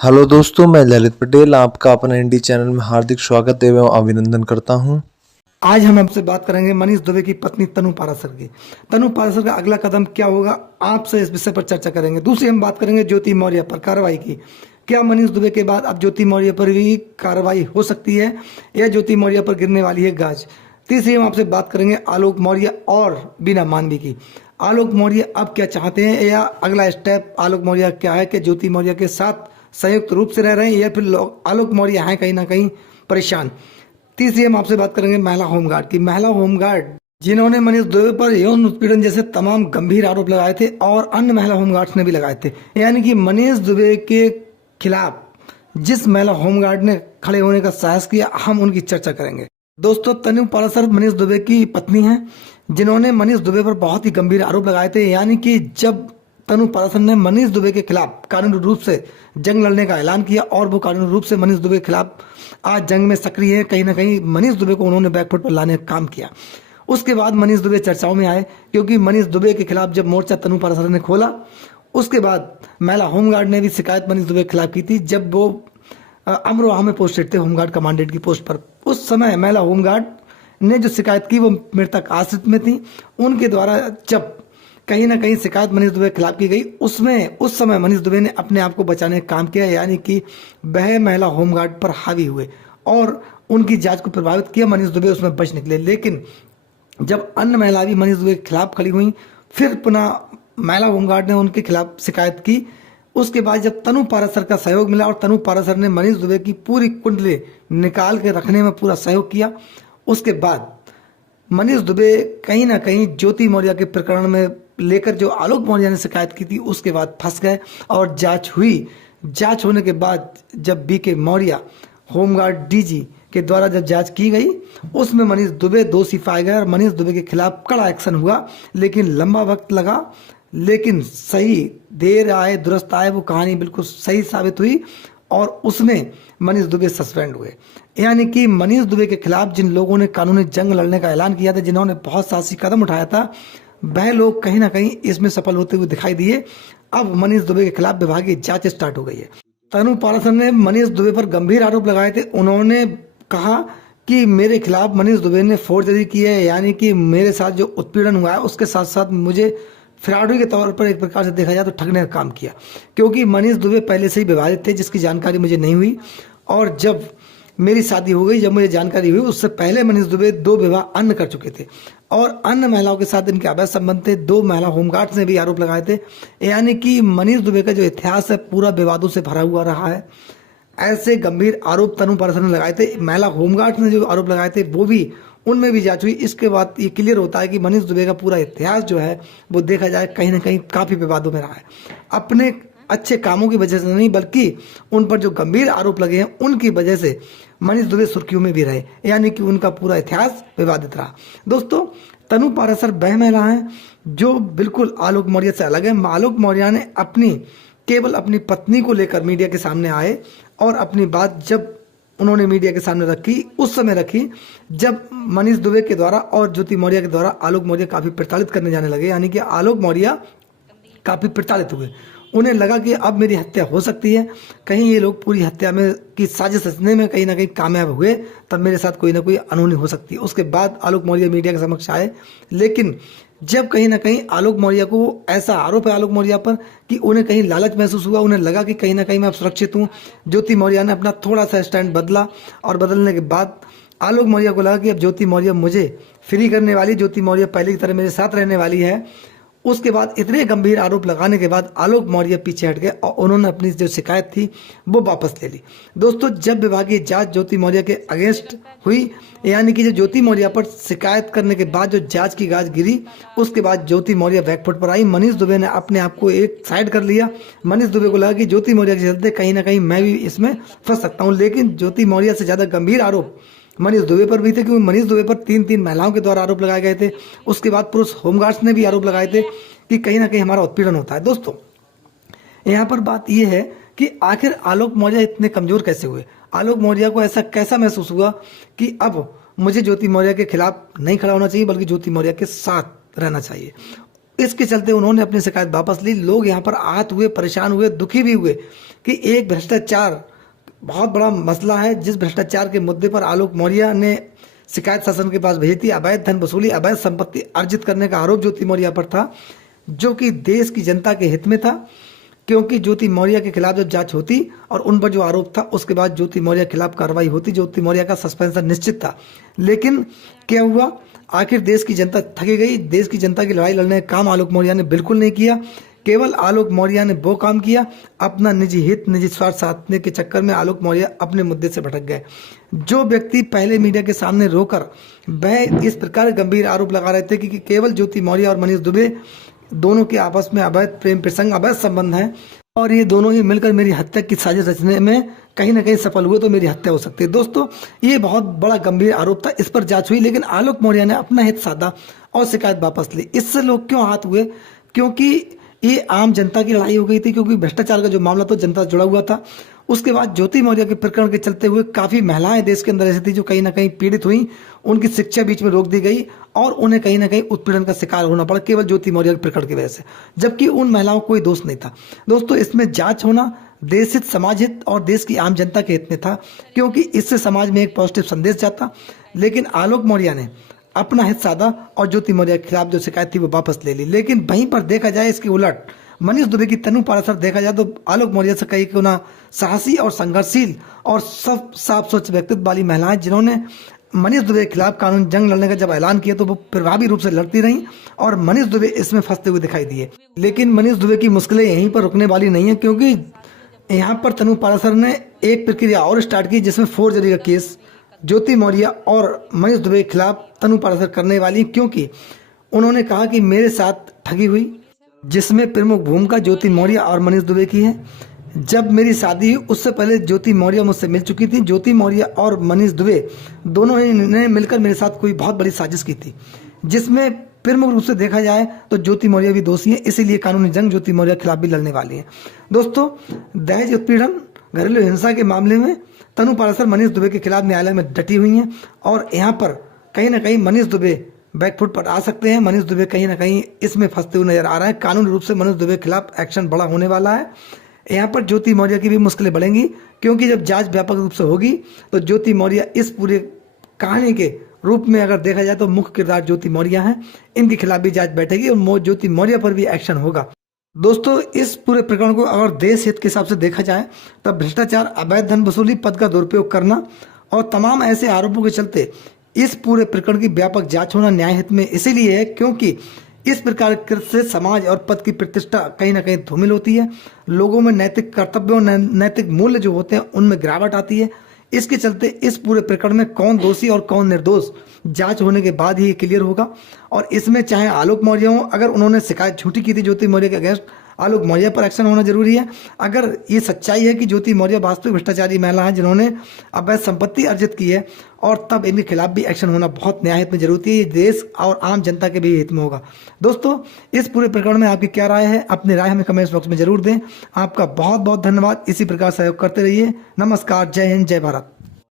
Hello दोस्तों, मैं ललित पटेल आपका अपना इंडी चैनल में हार्दिक स्वागत एवं अभिनंदन करता हूं। आज हम आपसे बात करेंगे मनीष दुबे की पत्नी तनु पाराशर की। तनु पाराशर का अगला कदम क्या होगा, आपसे इस विषय पर चर्चा करेंगे। दूसरी हम बात करेंगे ज्योति मौर्य पर कार्रवाई की। क्या मनीष दुबे के बाद अब ज्योति मौर्य पर भी कार्रवाई हो सकती है या ज्योति मौर्य पर गिरने वाली है गाज। तीसरी हम आपसे बात करेंगे आलोक मौर्य और बीना मानवी की। आलोक मौर्य अब क्या चाहते हैं या अगला स्टेप आलोक मौर्य क्या है कि ज्योति मौर्य के साथ संयुक्त रूप से रह रहे हैं या फिर आलोक मौर्य हैं कहीं ना कहीं परेशान। तीसरी हम आपसे बात करेंगे महिला होमगार्ड की। महिला होमगार्ड जिन्होंने मनीष दुबे पर यौन उत्पीड़न जैसे तमाम गंभीर आरोप लगाए थे और अन्य महिला होमगार्ड्स ने भी लगाए थे, यानी कि मनीष दुबे के खिलाफ जिस महिला होमगार्ड ने खड़े होने का साहस किया, हम उनकी चर्चा करेंगे। दोस्तों, तनु पाराशर मनीष दुबे की पत्नी हैं जिन्होंने मनीष दुबे पर बहुत ही गंभीर आरोप लगाए थे, यानी कि जब तनु पाराशर ने मनीष दुबे के खिलाफ कानूनी रूप से जंग लड़ने का ऐलान किया और वो कानूनी रूप से मनीष दुबे के खिलाफ आज जंग में सक्रिय है, कहीं ना कहीं मनीष दुबे को उन्होंने बैकफुट पर लाने का काम किया। उसके बाद मनीष दुबे चर्चाओं में आए क्योंकि मनीष दुबे के खिलाफ जब मोर्चा तनु पाराशर ने खोला, उसके बाद महिला होमगार्ड ने भी शिकायत मनीष दुबे के खिलाफ की थी। जब वो अमरोहा में पोस्टेड थे होमगार्ड कमांडेंट की पोस्ट पर, उस समय महिला होमगार्ड ने जो शिकायत की वो मृतक आश्रित में थी। उनके द्वारा जब कहीं ना कहीं शिकायत मनीष दुबे के खिलाफ की गई, उसमें उस समय मनीष दुबे ने अपने आप को बचाने का काम किया, यानी कि वह महिला होमगार्ड पर हावी हुए और उनकी जांच को प्रभावित किया। मनीष दुबे उसमें बच निकले, लेकिन जब अन्य महिला भी मनीष दुबे के खिलाफ खड़ी हुई, फिर पुनः महिला होमगार्ड ने उनके खिलाफ शिकायत की। उसके बाद जब तनु पाराशर का सहयोग मिला और तनु पाराशर ने मनीष दुबे की पूरी कुंडली निकाल के रखने में पूरा सहयोग किया, उसके बाद मनीष दुबे कहीं ना कहीं ज्योति मौर्य के प्रकरण में लेकर जो आलोक मौर्य ने शिकायत की थी उसके बाद फंस गए और जांच हुई। जांच होने के बाद जब बीके मौर्य होमगार्ड डीजी के द्वारा जब जांच की गई, उसमें मनीष दुबे दोषी पाए गए और मनीष दुबे के खिलाफ कड़ा एक्शन हुआ, लेकिन लंबा वक्त लगा। लेकिन सही देर आए दुरुस्त आए, वो कहानी बिल्कुल सही साबित हुई और उसमें मनीष दुबे सस्पेंड हुए। यानी कि मनीष दुबे के खिलाफ जिन लोगों ने कानूनी जंग लड़ने का ऐलान किया था, जिन्होंने बहुत साहसी कदम उठाया था, वह लोग कहीं ना कहीं इसमें सफल होते हुए दिखाई दिए। अब मनीष दुबे के खिलाफ विभागीय जांच स्टार्ट हो गई है। तनु पाराशर ने मनीष दुबे पर गंभीर आरोप लगाए थे। उन्होंने कहा कि मेरे खिलाफ मनीष दुबे ने फोर्जरी की है, यानी कि मेरे साथ जो उत्पीड़न हुआ है उसके साथ साथ मुझे फ्रॉडी के तौर पर एक प्रकार से देखा जाए तो ठगने का काम किया, क्योंकि मनीष दुबे पहले से ही विवादित थे जिसकी जानकारी मुझे नहीं हुई। और जब मेरी शादी हो गई, जब मुझे जानकारी हुई, उससे पहले मनीष दुबे 2 विवाह अन्य कर चुके थे और अन्य महिलाओं के साथ इनके अवैध संबंध थे। 2 महिला होमगार्ड्स ने भी आरोप लगाए थे। यानी कि मनीष दुबे का जो इतिहास है पूरा विवादों से भरा हुआ रहा है। ऐसे गंभीर आरोप तनु पाराशर ने लगाए थे। महिला होमगार्ड्स ने जो आरोप लगाए थे वो भी, उनमें भी जांच हुई। इसके बाद ये क्लियर होता है कि मनीष दुबे का पूरा इतिहास जो है वो देखा जाए कहीं ना कहीं काफ़ी विवादों में रहा है। अपने अच्छे कामों की वजह से नहीं, बल्कि उन पर जो गंभीर आरोप लगे हैं उनकी वजह से मनीष दुबे सुर्खियों में भी रहे, यानी कि उनका पूरा इतिहास विवादित रहा। दोस्तों, तनु पाराशर वह महिला हैं जो बिल्कुल आलोक मौर्य से अलग है। आलोक मौर्य ने केवल अपनी पत्नी को लेकर मीडिया के सामने आए और अपनी बात जब उन्होंने मीडिया के सामने रखी, उस समय रखी जब मनीष दुबे के द्वारा और ज्योति मौर्य के द्वारा आलोक मौर्य काफ़ी प्रताड़ित करने जाने लगे, यानी कि आलोक मौर्य काफ़ी प्रताड़ित हुए। उन्हें लगा कि अब मेरी हत्या हो सकती है, कहीं ये लोग पूरी हत्या में की साजिश रचने में कहीं ना कहीं कामयाब हुए, तब मेरे साथ कोई ना कोई अनहोनी हो सकती है। उसके बाद आलोक मौर्य मीडिया के समक्ष आए, लेकिन जब कहीं ना कहीं आलोक मौर्य को ऐसा आरोप है आलोक मौर्य पर कि उन्हें कहीं लालच महसूस हुआ, उन्हें लगा कि कहीं ना कहीं मैं अब सुरक्षित हूँ। ज्योति मौर्य ने अपना थोड़ा सा स्टैंड बदला और बदलने के बाद आलोक मौर्य को लगा कि अब ज्योति मौर्य मुझे फ्री करने वाली, ज्योति मौर्य पहले की तरह मेरे साथ रहने वाली है। उसके बाद इतने गंभीर आरोप लगाने के बाद आलोक मौर्य पीछे हट गए और उन्होंने अपनी जो शिकायत थी वो वापस ले ली। दोस्तों, जब विभागीय जांच ज्योति मौर्य के अगेंस्ट हुई, यानी कि जो ज्योति मौर्य पर शिकायत करने के बाद जो जांच की गाज गिरी, उसके बाद ज्योति मौर्य बैकफुट पर आई। मनीष दुबे ने अपने आप को एक साइड कर लिया। मनीष दुबे को लगा कि ज्योति मौर्य के चलते कहीं ना कहीं मैं भी इसमें फंस सकता हूँ, लेकिन ज्योति मौर्य से ज़्यादा गंभीर आरोप मनीष दुबे पर भी थे, क्योंकि मनीष दुबे पर 3 महिलाओं के द्वारा आरोप लगाए गए थे। उसके बाद पुरुष होमगार्ड्स ने भी आरोप लगाए थे कि कहीं ना कहीं हमारा उत्पीड़न होता है। दोस्तों, यहाँ पर बात यह है कि आखिर आलोक मौर्य इतने कमजोर कैसे हुए। आलोक मौर्य को ऐसा कैसा महसूस हुआ कि अब मुझे ज्योति मौर्य के खिलाफ नहीं खड़ा होना चाहिए, बल्कि ज्योति मौर्य के साथ रहना चाहिए। इसके चलते उन्होंने अपनी शिकायत वापस ली। लोग यहाँ पर आहत हुए, परेशान हुए, दुखी भी हुए कि एक भ्रष्टाचार बहुत बड़ा मसला है, जिस भ्रष्टाचार के मुद्दे पर आलोक मौर्य ने शिकायत शासन के पास भेजी थी। अवैध धन वसूली, अवैध संपत्ति अर्जित करने का आरोप ज्योति मौर्य पर था, जो कि देश की जनता के हित में था, क्योंकि ज्योति मौर्य के खिलाफ जब जांच होती और उन पर जो आरोप था उसके बाद ज्योति मौर्य के खिलाफ कार्रवाई होती, ज्योति मौर्य का सस्पेंशन निश्चित था। लेकिन क्या हुआ, आखिर देश की जनता थकी गई। देश की जनता की लड़ाई लड़ने का काम आलोक मौर्य ने बिल्कुल नहीं किया। केवल आलोक मौर्य ने वो काम किया, अपना निजी हित, निजी स्वार्थ साधने के चक्कर में आलोक मौर्य अपने मुद्दे से भटक गए। जो व्यक्ति पहले मीडिया के सामने रोकर वह इस प्रकार गंभीर आरोप लगा रहे थे कि केवल ज्योति मौर्य और मनीष दुबे दोनों के आपस में अवैध प्रेम प्रसंग, अवैध संबंध है और ये दोनों ही मिलकर मेरी हत्या की साजिश रचने में कहीं ना कहीं सफल हुए तो मेरी हत्या हो सकती है। दोस्तों, ये बहुत बड़ा गंभीर आरोप था, इस पर जांच हुई, लेकिन आलोक मौर्य ने अपना हित साधा और शिकायत वापस ली। इससे लोग क्यों आहत हुए? क्योंकि ये आम जनता की लड़ाई हो गई थी, क्योंकि भ्रष्टाचार का जो मामला तो जनता से जुड़ा हुआ था। उसके बाद ज्योति मौर्य के प्रकरण के चलते हुए काफ़ी महिलाएं देश के अंदर ऐसी थी जो कहीं ना कहीं पीड़ित हुई, उनकी शिक्षा बीच में रोक दी गई और उन्हें कहीं ना कहीं उत्पीड़न का शिकार होना पड़ा केवल ज्योति मौर्य के प्रकरण की वजह से, जबकि उन महिलाओं को कोई दोष नहीं था। दोस्तों, इसमें जांच होना देश हित, समाज हित और देश की आम जनता के हित में था, क्योंकि इससे समाज में एक पॉजिटिव संदेश जाता। लेकिन आलोक मौर्य ने अपना हित साधा और ज्योति मौर्य के खिलाफ जो शिकायत थी वो वापस ले ली। लेकिन वहीं पर देखा जाए इसके उलट मनीष दुबे की तनु पाराशर देखा जाए तो आलोक मौर्य से कहीं क्यों ना साहसी और संघर्षशील और सब साफ स्वच्छ व्यक्तित्व वाली महिलाएं, जिन्होंने मनीष दुबे के खिलाफ कानून जंग लड़ने का जब ऐलान किया तो वो प्रभावी रूप से लड़ती रहीं और मनीष दुबे इसमें फंसते हुए दिखाई दिए। लेकिन मनीष दुबे की मुश्किलें यहीं पर रुकने वाली नहीं है, क्योंकि यहाँ पर तनु पाराशर ने एक प्रक्रिया और स्टार्ट की, जिसमें फोर्जरी का केस ज्योति मौर्य और मनीष दुबे के खिलाफ तनु पाराशर करने वाली, क्योंकि उन्होंने कहा कि मेरे साथ ठगी हुई, जिसमें प्रमुख भूमिका ज्योति मौर्य और मनीष दुबे की है। जब मेरी शादी हुई उससे पहले ज्योति मौर्य मुझसे मिल चुकी थी। ज्योति मौर्य और मनीष दुबे दोनों ही ने मिलकर मेरे साथ कोई बहुत बड़ी साजिश की थी, जिसमें प्रमुख रूप से देखा जाए तो ज्योति मौर्य भी दोषी है। इसीलिए कानूनी जंग ज्योति मौर्य के खिलाफ भी लड़ने वाली है। दोस्तों, दहेज उत्पीड़न, घरेलू हिंसा के मामले में तनु पाराशर मनीष दुबे के खिलाफ न्यायालय में डटी हुई हैं और यहाँ पर कहीं ना कहीं मनीष दुबे बैकफुट पर आ सकते हैं। मनीष दुबे कहीं ना कहीं इसमें फंसते हुए नजर आ रहे हैं। कानूनी रूप से मनीष दुबे के खिलाफ एक्शन बड़ा होने वाला है। यहाँ पर ज्योति मौर्य की भी मुश्किलें बढ़ेंगी, क्योंकि जब जांच व्यापक रूप से होगी तो ज्योति मौर्य इस पूरे कहानी के रूप में अगर देखा जाए तो मुख्य किरदार ज्योति मौर्य हैं। इनके खिलाफ भी जांच बैठेगी और ज्योति मौर्य पर भी एक्शन होगा। दोस्तों, इस पूरे प्रकरण को अगर देश हित के हिसाब से देखा जाए तब भ्रष्टाचार, अवैध धन वसूली, पद का दुरुपयोग करना और तमाम ऐसे आरोपों के चलते इस पूरे प्रकरण की व्यापक जांच होना न्याय हित में इसीलिए है, क्योंकि इस प्रकार से समाज और पद की प्रतिष्ठा कहीं ना कहीं धूमिल होती है। लोगों में नैतिक कर्तव्य और नैतिक मूल्य जो होते हैं उनमें गिरावट आती है। इसके चलते इस पूरे प्रकरण में कौन दोषी और कौन निर्दोष जांच होने के बाद ही ये क्लियर होगा। और इसमें चाहे आलोक मौर्य हो, अगर उन्होंने शिकायत झूठी की थी ज्योति मौर्य के अगेंस्ट, आलोक मौर्य पर एक्शन होना जरूरी है। अगर ये सच्चाई है कि ज्योति मौर्य वास्तविक भ्रष्टाचारी महिला है जिन्होंने अवैध संपत्ति अर्जित की है, और तब इनके खिलाफ भी एक्शन होना बहुत न्याय हित में जरूरी है। ये देश और आम जनता के भी हित में होगा। दोस्तों, इस पूरे प्रकरण में आपकी क्या राय है? अपनी राय हमें कमेंट्स बॉक्स में जरूर दें। आपका बहुत बहुत धन्यवाद। इसी प्रकार सहयोग करते रहिए। नमस्कार, जय हिंद, जय भारत।